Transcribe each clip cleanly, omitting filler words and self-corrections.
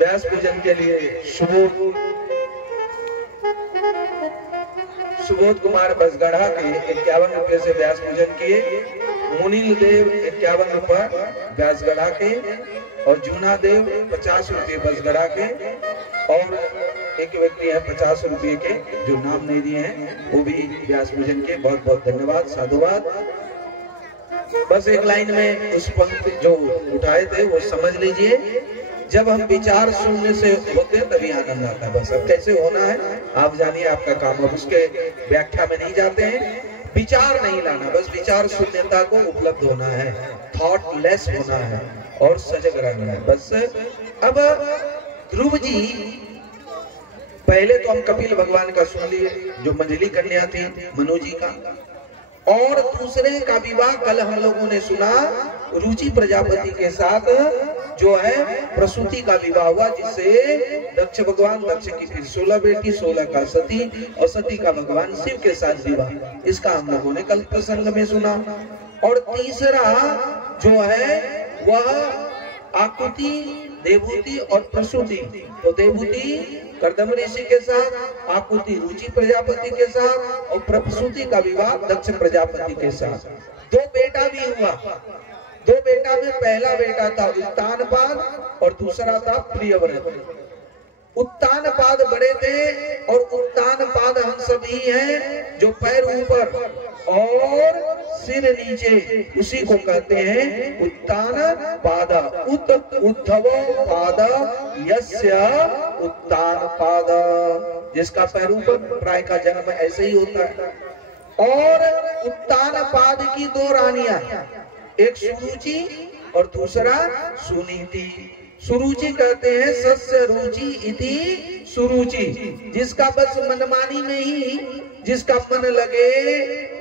व्यास पूजन के लिए सुबोध कुमार बसगढ़ा के 51 रुपए से व्यास पूजन किए, मुनील देव 51 रुपए व्यासगढ़ा के, और जूना देव 50 रुपए बसगढ़ा के, और एक व्यक्ति है 50 रुपए के जो नाम नहीं दिए हैं, वो भी व्यास पूजन के। बहुत बहुत धन्यवाद, साधुवाद। बस एक लाइन में उस पंक्ति जो उठाए थे वो समझ लीजिए। जब हम विचार शून्य से होते तभी आनंद आता है। बस अब कैसे होना है आप जानिए, आपका काम। अब उसके व्याख्या में नहीं जाते हैं। विचार नहीं लाना, बस विचार शून्यता को उपलब्ध होना है, थॉट लेस होना है और सजग रहना है बस। अब ध्रुव जी, पहले तो हम कपिल भगवान का सुन लिए जो मंजली कन्या थी मनु जी का, और दूसरे का विवाह कल हम लोगों ने सुना रुचि प्रजापति के साथ जो है प्रसूति का विवाह हुआ, जिससे दक्ष भगवान, दक्ष की फिर 16 बेटी, 16 का सती, और सती का भगवान शिव के साथ विवाह। इसका हम लोगों ने कल प्रसंग में सुना। और तीसरा जो है वह आकुति, देवहूति और प्रसूति। तो देवहूति कर्दम ऋषि के साथ, आकुति रुचि प्रजापति के साथ, और प्रसूति का विवाह दक्ष प्रजापति के साथ। 2 बेटा भी हुआ। 2 बेटा में पहला बेटा था उत्तानपाद और दूसरा था प्रियव्रत। उत्तानपाद बड़े थे और उत्तानपाद हम सभी हैं जो पैर ऊपर और सिर नीचे, उसी को कहते हैं उत्तानपाद। उद्धव पाद यस्य उत्तानपाद, जिसका पैर ऊपर, प्राय का जन्म ऐसे ही होता है। और उत्तानपाद की 2 रानियां, एक सुरुचि और दूसरा सुनीति। सुरुचि कहते हैं सस्य रुचि इति सुरुचि, जिसका बस मनमानी में ही जिसका मन लगे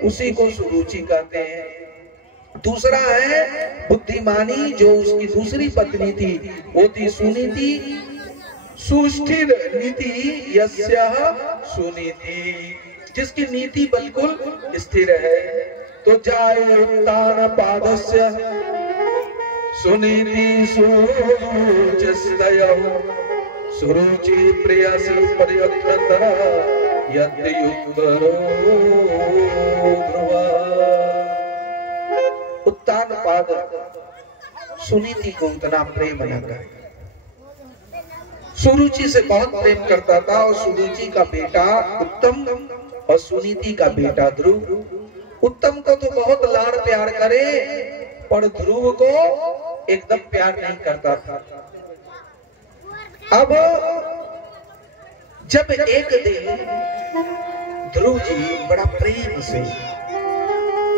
उसी को सुरुचि कहते हैं। दूसरा है बुद्धिमानी, जो उसकी दूसरी पत्नी थी वो थी सुनीति। सुस्थिर नीति यस्यः सुनीति, जिसकी नीति बिल्कुल स्थिर है। तो जाए उत्तानपादस्य सुनीति सुरुचिस्तयः सुरुचि प्रेयसी पर्यत्रतः यद्युक्तरो ध्रुवः। उत्तानपाद सुनीति को उतना प्रेम न कर, सुरुचि से बहुत प्रेम करता था, और सुरुचि का बेटा उत्तम और सुनीति का बेटा ध्रुव। उत्तम को तो बहुत लाड़ प्यार करे, पर ध्रुव को एकदम प्यार नहीं करता था। अब जब एक दिन ध्रुव जी बड़ा प्रेम से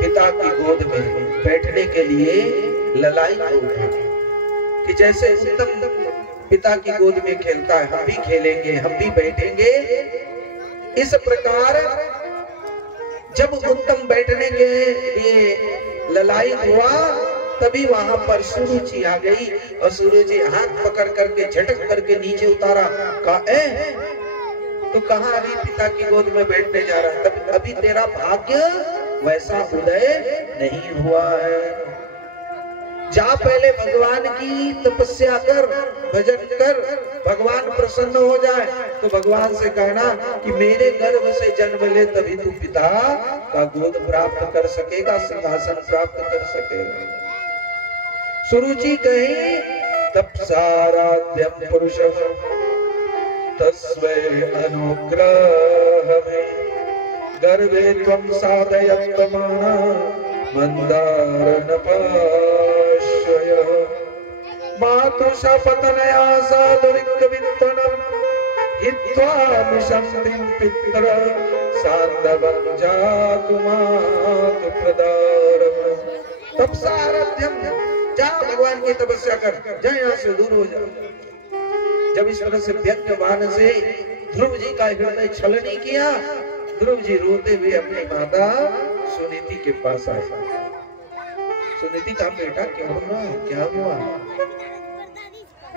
पिता की गोद में बैठने के लिए ललाई को उठा, कि जैसे उत्तम पिता की गोद में खेलता है, हम भी खेलेंगे, हम भी बैठेंगे। इस प्रकार जब उत्तम बैठने के लिए ललाई हुआ, तभी वहां पर सुरुचि आ गई, और सुरुचि हाथ पकड़ करके झटक करके नीचे उतारा। कहा तो कहा अभी पिता की गोद में बैठने जा रहा है, तब अभी तेरा भाग्य वैसा उदय नहीं हुआ है। जा पहले भगवान की तपस्या कर, भजन कर, भगवान प्रसन्न हो जाए तो भगवान से कहना कि मेरे गर्भ से जन्म ले, तभी तू पिता का गोद प्राप्त कर सकेगा, सिंहासन प्राप्त कर सकेगा। सुरुचि कहे तपसाराध्यम पुरुषः तस्मै अनुग्रह में गर्भे त्वं साधयत्तमाना मंदार नपाश्रयः मातृशपतनया साधुरिक्तवित्तनं हित्वा मिषन्तिं पितर सान्धवं जातु मातु प्रदारम्। तपसाराध्यम, जा भगवान की तपस्या कर, जा यहाँ से दूर हो जा। जब इस तरह से व्यंग्यवान से ध्रुव जी का हृदय छलनी किया, ध्रुव जी रोते हुए अपनी माता सुनीति के पास आए। सुनीति का बेटा क्यों हुआ, क्या हुआ,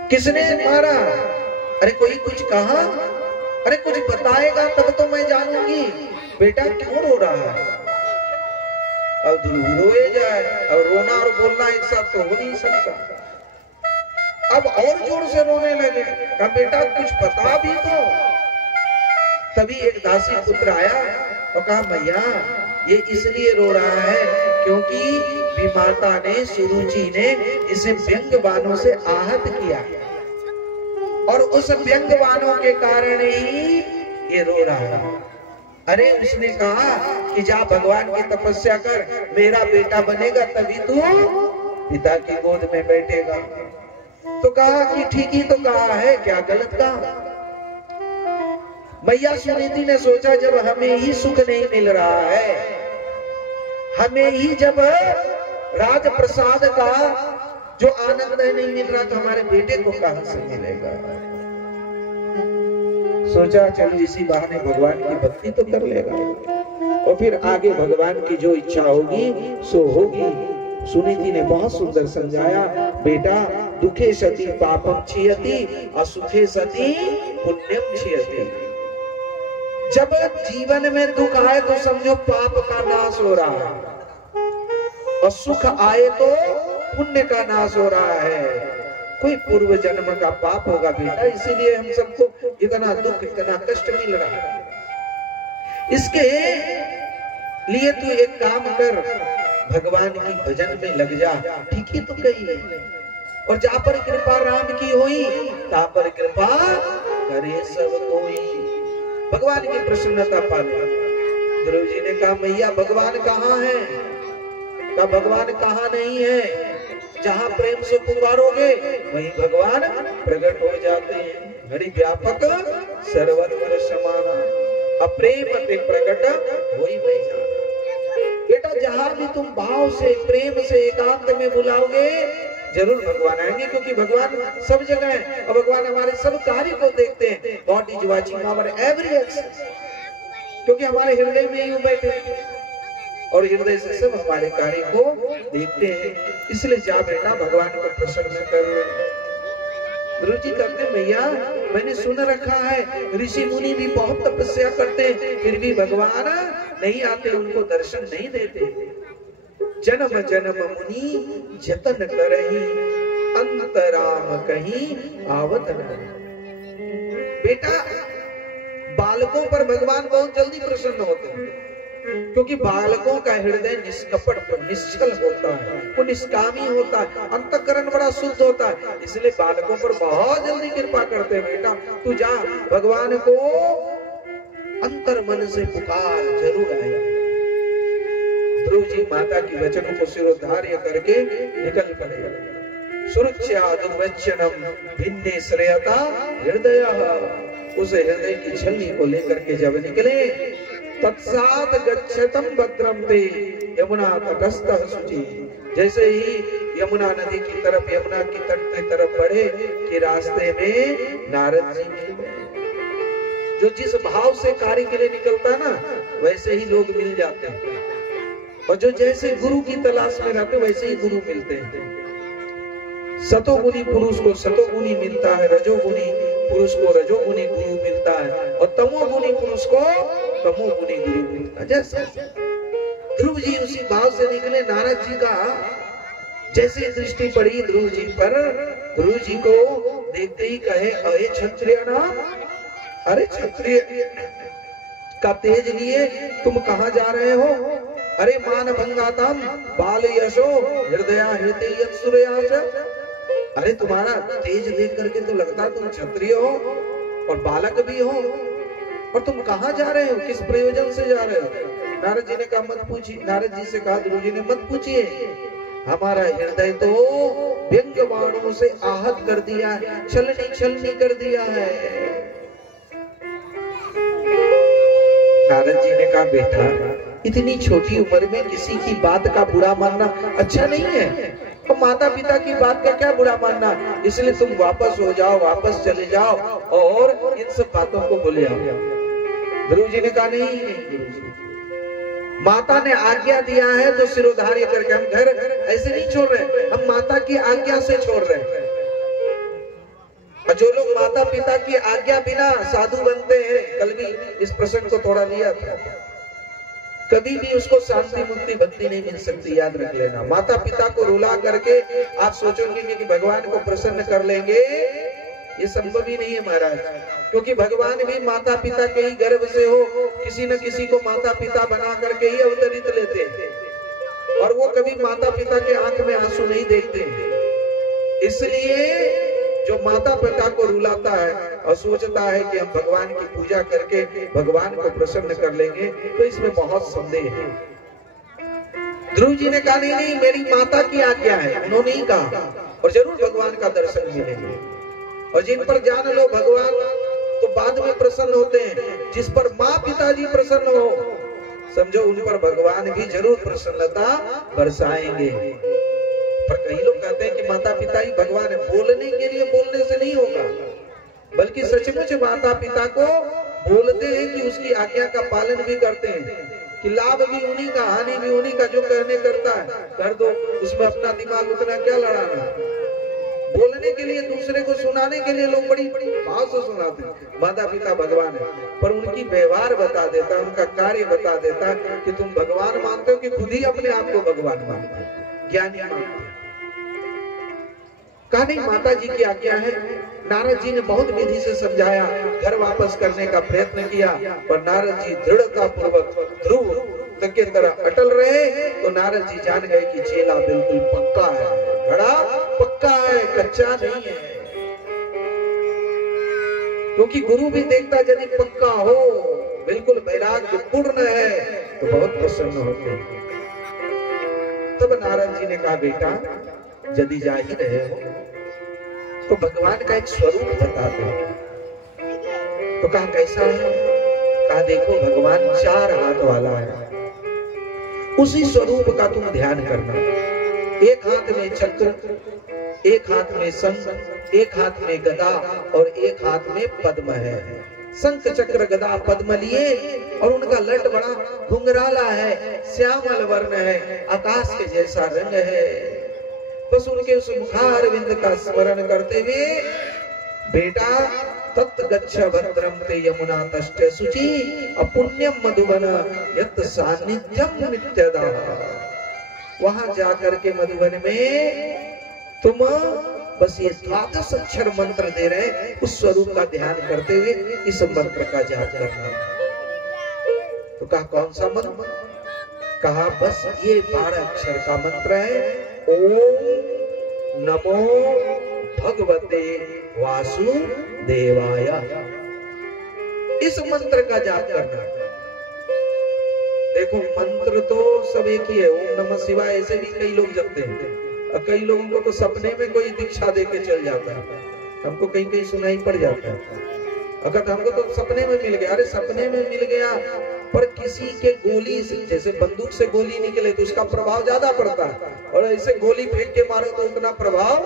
किसने मारा? अरे कोई कुछ कहा? अरे कुछ बताएगा तब तो मैं जानूंगी बेटा क्यों रो रहा है। अब ध्रुव रोए जाए, अब रोना और बोलना एक साथ तो हो नहीं सकता। अब और जोर से रोने लगे। कहा बेटा कुछ पता भी तो। तभी एक दासी पुत्र आया और कहा मैया ये इसलिए रो रहा है क्योंकि विमाता ने, सुरुचि ने इसे व्यंग बाणों से आहत किया और उस व्यंग बाणों के कारण ही ये रो रहा है। अरे उसने कहा कि जा भगवान की तपस्या कर, मेरा बेटा बनेगा तभी तू पिता की गोद में बैठेगा। तो कहा कि ठीक ही तो कहा है, क्या गलत कहा। मैया सुनीति ने सोचा जब हमें ही सुख नहीं मिल रहा है, हमें ही जब राज प्रसाद का जो आनंद नहीं मिल रहा तो हमारे बेटे को कहां से मिलेगा। सोचा चलो इसी बहाने भगवान की भक्ति तो कर लेगा और फिर आगे भगवान की जो इच्छा होगी सो होगी। सुनीति ने बहुत सुंदर समझाया, बेटा दुखे सती पापम क्षीयति और सुखे सती पुण्यम क्षीयति। जब जीवन में दुख आए तो समझो पाप का नाश हो रहा है और सुख आए तो पुण्य का नाश हो रहा है। कोई पूर्व जन्म का पाप होगा बेटा, इसीलिए हम सबको इतना दुख, इतना कष्ट मिल रहा है। इसके लिए तू एक काम कर, भगवान की भजन में लग जा। ठीक ही तो कही है। और जहां पर कृपा राम की होई तहां पर कृपा करे सब कोई। भगवान की प्रसन्नता पाले। ध्रुव जी ने कहा मैया भगवान कहाँ है? कहा भगवान कहाँ नहीं है। जहां प्रेम से पुकारोगे वहीं भगवान प्रकट हो जाते हैं। हरि व्यापक सर्वत्र समाना, अप्रेम ते प्रकट वही मैं जाना। बेटा जहां भी तुम भाव से, प्रेम से, एकांत में बुलाओगे जरूर भगवान आएंगे, क्योंकि भगवान सब जगह है और भगवान हमारे सब कार्य को देखते हैं। God is watching our every action, क्योंकि हमारे हृदय में ही बैठे और हृदय से सब हमारे कार्य को देखते हैं। इसलिए जा बेटा भगवान को प्रसन्न कर। ध्रुव जी कहते मैया मैंने सुन रखा है ऋषि मुनि भी बहुत तपस्या करते हैं फिर भी भगवान नहीं आते, उनको दर्शन नहीं देते। जन्म जन्म मुनि जतन करही अंतराम कहीं आवत नहीं। बेटा बालकों पर भगवान बहुत जल्दी प्रसन्न होते हैं, क्योंकि बालकों का हृदय निष्कपट निश्चल होता है, वो निष्कामी होता है, अंतःकरण बड़ा शुद्ध होता है, इसलिए बालकों पर बहुत जल्दी कृपा करते हैं। बेटा तू जा भगवान को अंतर मन से पुकार, जरूर आएगा। ध्रुव जी माता की वचनों को सिरोधार्य करके निकल पड़े। सुरुच्या दुर्वचनम भिन्ने श्रेयता हृदय, उस हृदय की छलनी को लेकर के जब निकले तत्सात गच्छतम भद्रम ते यमुना तटस्थः शुचि। जैसे ही यमुना नदी की तरफ, यमुना की तट की तरफ बढ़े कि रास्ते में नारद जी मिल गए। जो जिस भाव से कार्य के लिए निकलता है ना वैसे ही लोग मिल जाते हैं, और जो जैसे गुरु की तलाश में रहते वैसे ही गुरु मिलते हैं। सतोगुणी पुरुष को सतोगुणी मिलता है, रजोगुणी पुरुष को रजोगुणी गुरु मिलता है, और तमोगुणी पुरुष को तमोगुणी गुरु मिलता है। जैसे ध्रुव जी उसी भाव से निकले। नारद जी का जैसे दृष्टि पड़ी ध्रुव जी पर, ध्रुव जी को देखते ही कहे अरे क्षत्रिय ना, अरे क्षत्रिय का तेज लिए तुम कहाँ जा रहे हो? अरे मान भंगातम बाल यशो हृदया हृदय यत्सुरयाच। अरे तुम्हारा तेज देख करके तो लगता तुम क्षत्रिय हो और बालक भी हो, और तुम कहाँ जा रहे हो, किस प्रयोजन से जा रहे हो? नारद जी ने कहा मत पूछिए। नारद जी से कहा ध्रुव जी ने मत पूछिए, हमारा हृदय तो व्यंग बाणों से आहत कर दिया है, छलनी छलनी कर दिया है। नारद जी ने कहा बेटा इतनी छोटी उम्र में किसी की बात का बुरा मानना अच्छा नहीं है, तो माता पिता की बात का क्या बुरा मानना, इसलिए तुम वापस हो जाओ, वापस चले जाओ और इन सब बातों को भूल जाओ। ध्रुव जी ने कहा नहीं गुरु जी, माता ने आज्ञा दिया है तो सिरोधार्य करके, हम घर ऐसे नहीं छोड़ रहे, हम माता की आज्ञा से छोड़ रहे हैं। और जो लोग माता पिता की आज्ञा बिना साधु बनते हैं, कल भी इस प्रसंग को थोड़ा लिया था, कभी भी उसको शांति मुक्ति भक्ति नहीं मिल सकती, याद रख लेना। माता पिता को रुला करके आप सोचोगे कि भगवान को प्रसन्न कर लेंगे, ये संभव ही नहीं है महाराज, क्योंकि भगवान भी माता पिता के ही गर्भ से हो, किसी न किसी को माता पिता बना करके ही अवतरित लेते हैं, और वो कभी माता पिता के आंख में आंसू नहीं देखते। इसलिए जो माता पिता को रुलाता है और सोचता है कि हम भगवान की पूजा करके भगवान को प्रसन्न कर लेंगे, तो इसमें बहुत संदेह है। ध्रुव जी ने कहा नहीं नहीं, मेरी माता की आज्ञा है, उन्होंने ही कहा, और जरूर भगवान का दर्शन मिलेगा। और जिन पर जान लो भगवान तो बाद में प्रसन्न होते हैं, जिस पर माँ पिताजी प्रसन्न हो, समझो उन पर भगवान भी जरूर प्रसन्नता बरसाएंगे। पर कई लोग कहते हैं कि माता पिता ही भगवान है, बोलने के लिए बोलने से नहीं होगा, बल्कि सचमुच माता पिता को बोलते हैं कि उसकी आज्ञा का पालन भी करते हैं, कि लाभ भी उन्हीं का, हानि भी उन्हीं का, जो कहने करता है कर दो, उसमें अपना दिमाग उतना क्या लड़ाना। बोलने के लिए, दूसरे को सुनाने के लिए लोग बड़ी बड़ी भाव से सुनाते हैं। माता पिता भगवान है, पर उनकी व्यवहार बता देता, उनका कार्य बता देता कि तुम भगवान मानते हो कि खुद ही अपने आप को भगवान मानते हो, ज्ञानी मानते हो। कहा नहीं, माता जी की आज्ञा है। नारद जी ने बहुत विधि से समझाया, घर वापस करने का प्रयत्न किया, पर नारद जी दृढ़ता पूर्वक ध्रुव के तरह अटल रहे। तो नारद जी जान गए कि चेला बिल्कुल पक्का है, घड़ा पक्का है, कच्चा नहीं है। क्योंकि गुरु भी देखता यदि पक्का हो, बिल्कुल वैराग्य पूर्ण है, तो बहुत प्रसन्न होते हैं। तब नारद जी ने कहा, बेटा यदि जा ही रहे हो तो भगवान का एक स्वरूप बता दो। तो कहा कैसा है? कहा देखो भगवान 4 हाथ वाला है, उसी स्वरूप का तुम ध्यान करना। एक हाथ में चक्र, एक हाथ में शंख, एक हाथ में गदा और एक हाथ में पद्म है। शंख चक्र गदा पद्म लिए और उनका लट बड़ा घुंघराला है, श्यामल वर्ण है, आकाश के जैसा रंग है। बस उनके उस मुखारविंद का स्मरण करते हुए, बेटा तत् गच्छ भद्रम ते यमुना तष्टे शुचि अपुण्यम मधुवन यत् सान्निध्यम नित्यदा। वहां जाकर के मधुवन में तुम बस ये 12 अक्षर मंत्र दे रहे, उस स्वरूप का ध्यान करते हुए इस मंत्र का जाप करना। तो कहा कौन सा मंत्र? कहा बस ये 12 अक्षर का मंत्र है, ओम नमो भगवते वासुदेवाय। इस मंत्र का जाप करना। देखो मंत्र तो सब एक ही है, ओम नमः शिवाय ऐसे भी कई लोग जपते हैं, और कई लोगों को तो सपने में कोई दीक्षा देके चल जाता है, हमको कहीं कहीं सुनाई पड़ जाता है। अगर हमको तो सपने में मिल गया, अरे सपने में मिल गया, पर किसी के गोली से, जैसे बंदूक से गोली निकले तो उसका प्रभाव ज्यादा पड़ता है, और ऐसे गोली फेंक के मारो तो उतना प्रभाव